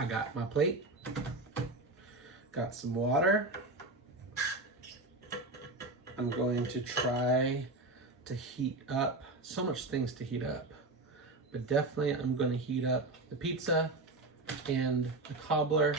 I got my plate, got some water. I'm going to try to heat up, so much things to heat up, but definitely I'm going to heat up the pizza and the cobbler.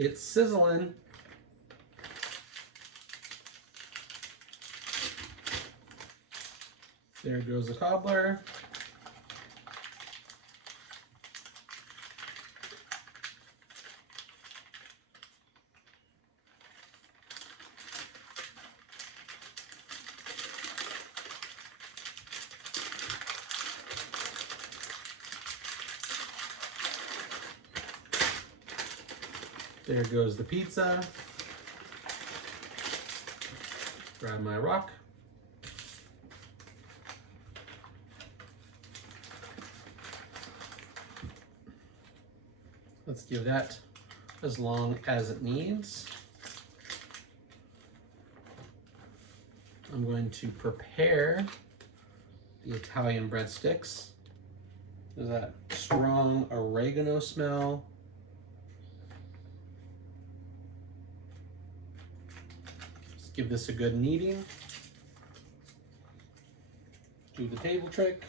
It's sizzling. There goes the cobbler. There goes the pizza. Grab my rock. Let's give that as long as it needs. I'm going to prepare the Italian breadsticks. There's that strong oregano smell. Just give this a good kneading. Do the table trick.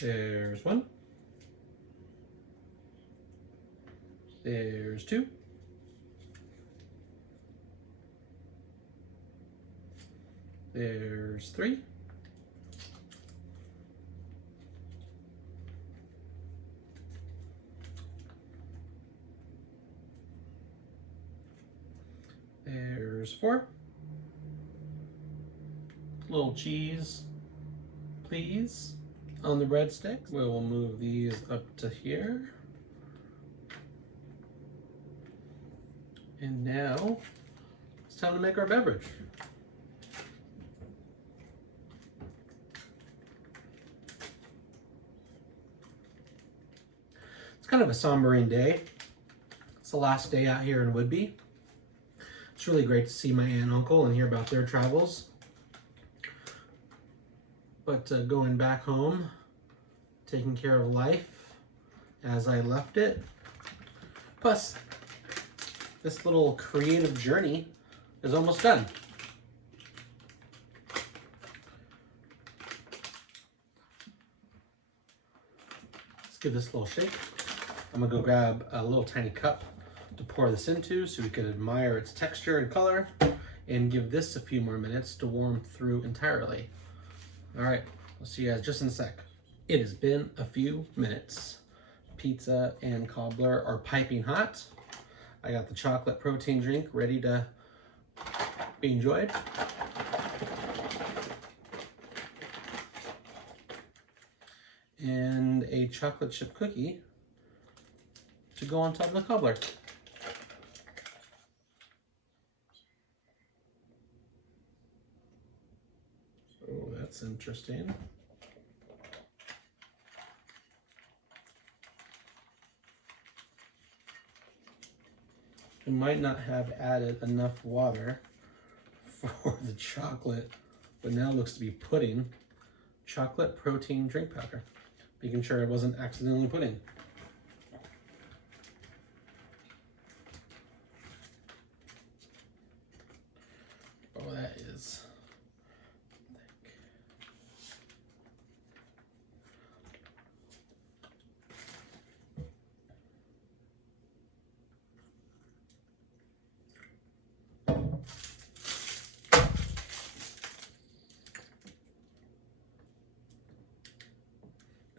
There's one. There's two. There's three. There's four. Little cheese, please, on the breadsticks. We will move these up to here. And now it's time to make our beverage. It's kind of a sombering day. It's the last day out here in Whidbey. It's really great to see my aunt and uncle and hear about their travels. But going back home, taking care of life as I left it. Plus, this little creative journey is almost done. Let's give this a little shake. I'm gonna go grab a little tiny cup to pour this into so we can admire its texture and color and give this a few more minutes to warm through entirely. All right, I'll see you guys just in a sec. It has been a few minutes. Pizza and cobbler are piping hot. I got the chocolate protein drink ready to be enjoyed. And a chocolate chip cookie to go on top of the cobbler. Oh, that's interesting. I might not have added enough water for the chocolate, but now it looks to be pudding. Chocolate protein drink powder. Making sure it wasn't accidentally pudding. Oh, that is thick.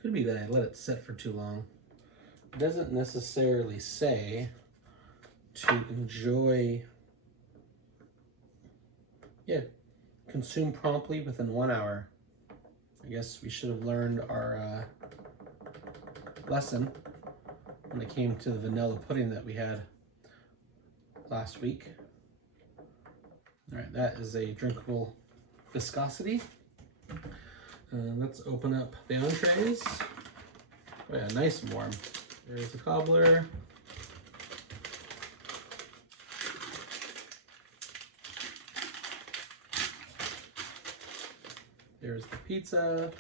Could be that I let it set for too long. It doesn't necessarily say to enjoy, yeah, consume promptly within 1 hour. I guess we should have learned our lesson when it came to the vanilla pudding that we had last week. All right, that is a drinkable viscosity. Let's open up the entrees. Oh yeah, nice and warm. There's the cobbler. There's the pizza.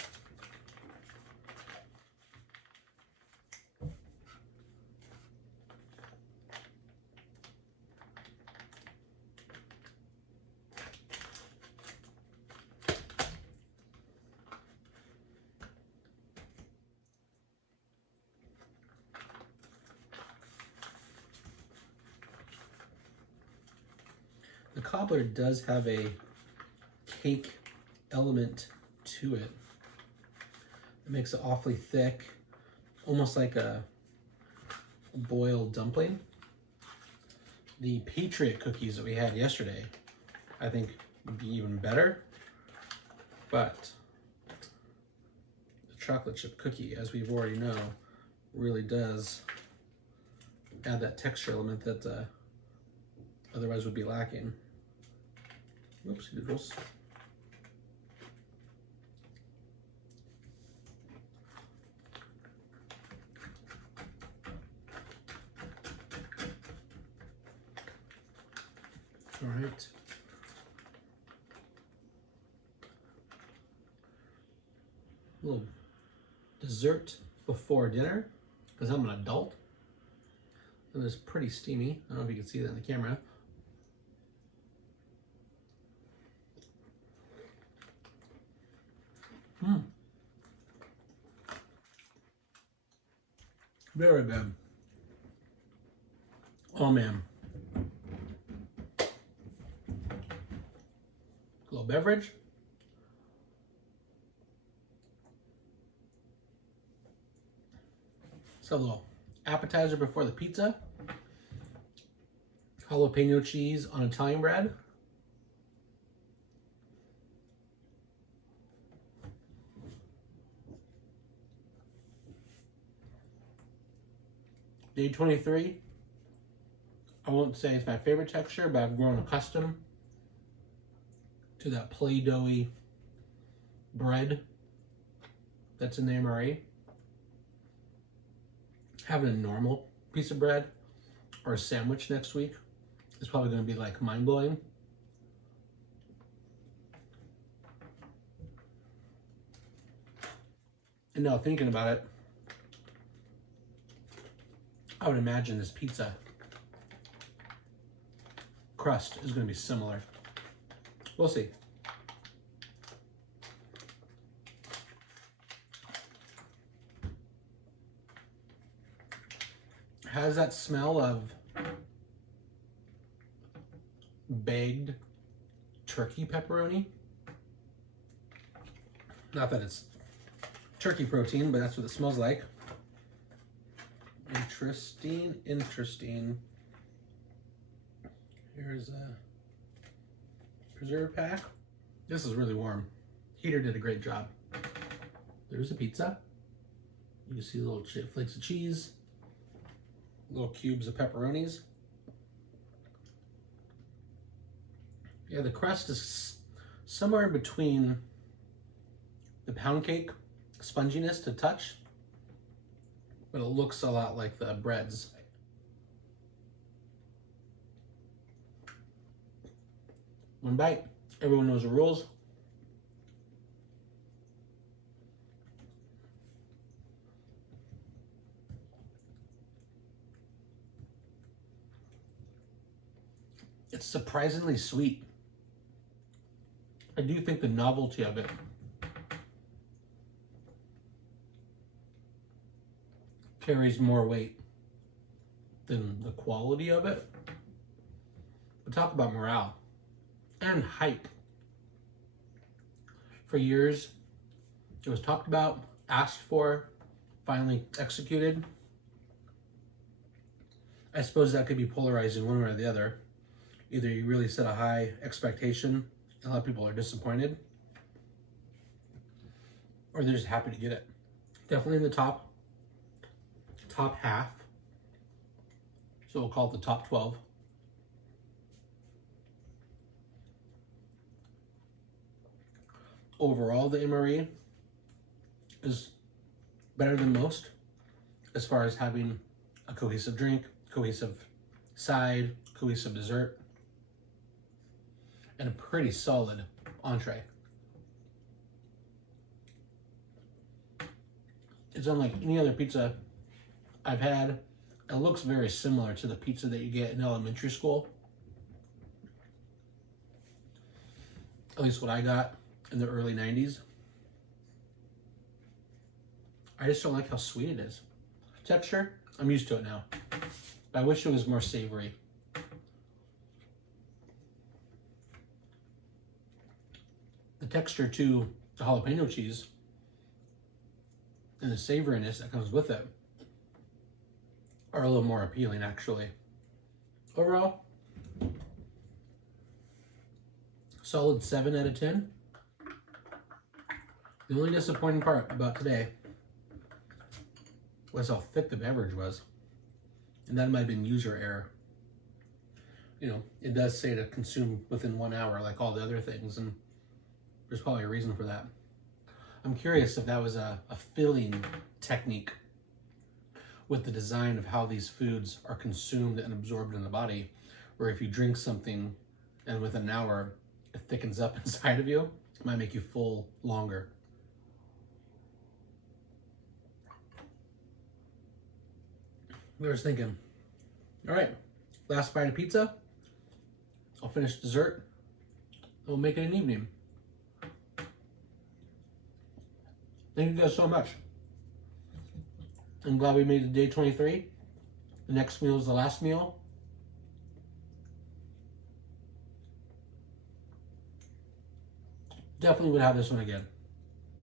The cobbler does have a cake element to it. It makes it awfully thick, almost like a boiled dumpling. The Patriot cookies that we had yesterday, I think would be even better, but the chocolate chip cookie, as we've already know, really does add that texture element that otherwise would be lacking. Whoopsie doodles. All right. A little dessert before dinner, because I'm an adult. And it's pretty steamy. I don't know if you can see that in the camera. Very good. Oh man. A little beverage. So a little appetizer before the pizza. Jalapeno cheese on Italian bread. Day 23. I won't say it's my favorite texture, but I've grown accustomed to that Play-Doh-y bread that's in the MRE. Having a normal piece of bread or a sandwich next week is probably going to be like mind-blowing. And now thinking about it, I would imagine this pizza crust is going to be similar. We'll see. Has that smell of baked turkey pepperoni. Not that it's turkey protein, but that's what it smells like. Interesting, interesting. Here's a preserve pack. This is really warm. Heater did a great job. There's a pizza. You can see little flakes of cheese, little cubes of pepperonis. Yeah, the crust is somewhere in between the pound cake sponginess to touch, but it looks a lot like the breads. One bite. Everyone knows the rules. It's surprisingly sweet. I do think the novelty of it carries more weight than the quality of it. But talk about morale and hype. For years, it was talked about, asked for, finally executed. I suppose that could be polarizing one way or the other. Either you really set a high expectation and a lot of people are disappointed, or they're just happy to get it. Definitely in the top half. So we'll call it the top 12. Overall, the MRE is better than most as far as having a cohesive drink, cohesive side, cohesive dessert, and a pretty solid entree. It's unlike any other pizza I've had. It looks very similar to the pizza that you get in elementary school. At least what I got in the early 90s. I just don't like how sweet it is. Texture, I'm used to it now. I wish it was more savory. The texture to the jalapeno cheese and the savoriness that comes with it are a little more appealing, actually. Overall, solid 7 out of 10. The only disappointing part about today was how thick the beverage was. And that might have been user error. You know, it does say to consume within 1 hour like all the other things, and there's probably a reason for that. I'm curious if that was a filling technique with the design of how these foods are consumed and absorbed in the body, where if you drink something and within an hour it thickens up inside of you, it might make you full longer. I was thinking, all right, last bite of pizza, I'll finish dessert, we'll make it an evening. Thank you guys so much. I'm glad we made it day 23. The next meal is the last meal. Definitely would have this one again.